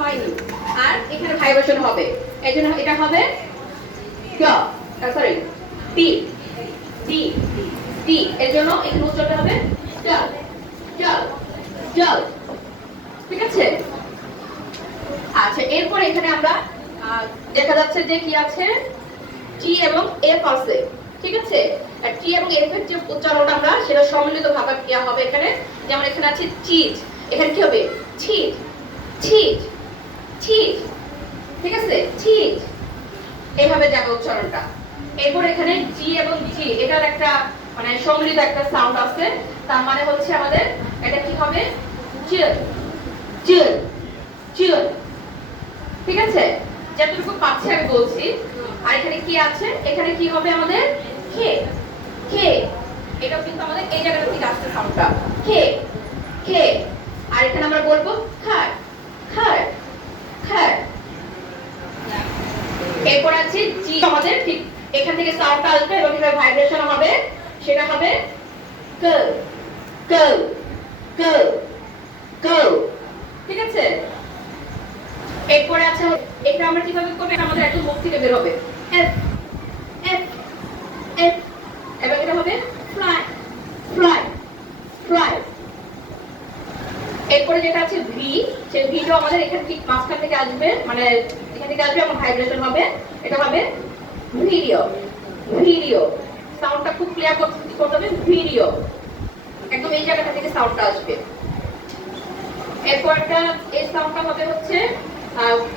হয়নি, আর এখানে ভাইব্রেশন হবে, এই জন্য এটা হবে সরি টি টি টি, এর জন্য এখানে উচ্চারণ হবে জল জল জল। ঠিক আছে? আচ্ছা, এরপর এখানে আমরা দেখা যাচ্ছে যে কি আছে, টি এবং এফ আছে। ঠিক আছে? আর টি এবং এফ এর যে উচ্চারণটা আমরা সেটা সম্মিলিত ভাবে দেওয়া হবে এখানে। যেমন এখানে আছে চিজ, এখানে কি হবে চিজ চিজ চিজ। ঠিক আছে? চিজ, এইভাবে যাবে উচ্চারণটা। এরপর এখানে জি এবং জি, এটার একটা মানে সম্মিলিত একটা সাউন্ড আছে, তার মানে হচ্ছে আমাদের এটা কি হবে চিল চিল চিল। ঠিক আছে? যতটুকু পাচ্ছি আমি বলছি। আর এখানে কি আছে, এখানে কি হবে আমাদের খে খে, এটাও কিন্তু আমাদের এই জায়গাটা থেকে আসছে সাউন্ডটা খে খে। আর এখানে আমরা বলবো খায় খায় খায়। এরপর আছে জি, আমাদের ঠিক এখান থেকে সাউন্ডটা আসবে এবং এটা ভাইব্রেশন হবে, সেটা হবে ক ক ক ক। ঠিক আছে? এরপরে আছে এটা আমরা কিভাবে করব, আমাদের একদম মুখ থেকে বের হবে এফ এফ এফ, এবং এটা হবে ফ্লাই ফ্লাই ফ্লাই। এরপরে যেটা আছে ভি, সেই ভিটা আমাদের এখান ঠিক মাঝখান থেকে আসবে, মানে এখান থেকে আসবে এবং ভাইব্রেশন হবে, এটা হবে ভিডিও ভিডিও। সাউন্ডটা খুব ক্লিয়ার করতে হবে, ভিডিও, একদম এই জায়গাটা থেকে সাউন্ডটা আসবে। এরপর একটা এই সাউন্ডটা হবে হচ্ছে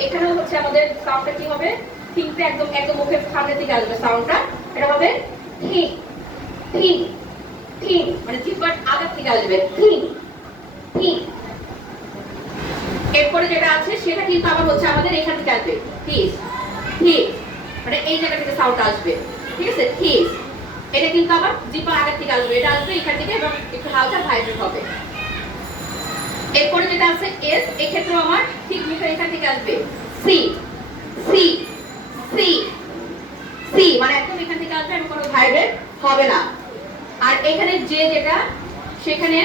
এখানেও হচ্ছে আমাদের সাউন্ডটা কি হবে, থিংটা একদম একদম মুখের সামনে থেকে আসবে সাউন্ডটা, এটা হবে থিং থিং থিং, মানে জিহ্বার আগের থেকে আসবে থিং থিং। এরপরে যেটা আছে সেটা কিন্তু আবার হচ্ছে আমাদের এখান থেকে আসবে থিস থিস, মানে এই জায়গা থেকে সাউন্ড আসবে। ঠিক আছে? থিস, এটা কিন্তু আবার জিহ্বার আগের থেকে আসবে, এটা আসবে এখান থেকে এবং একটু হালকা ভাইব্রেট হবে। এরপরে যেটা আছে এস, এই ক্ষেত্রে আমার ঠিক মুখের এখান থেকে আসবে সি সি সি সি, মানে একদম এখান থেকে আসবে এবং কোনো ভাইব্রেট হবে না। আর এখানে যে যেটা, সেখানে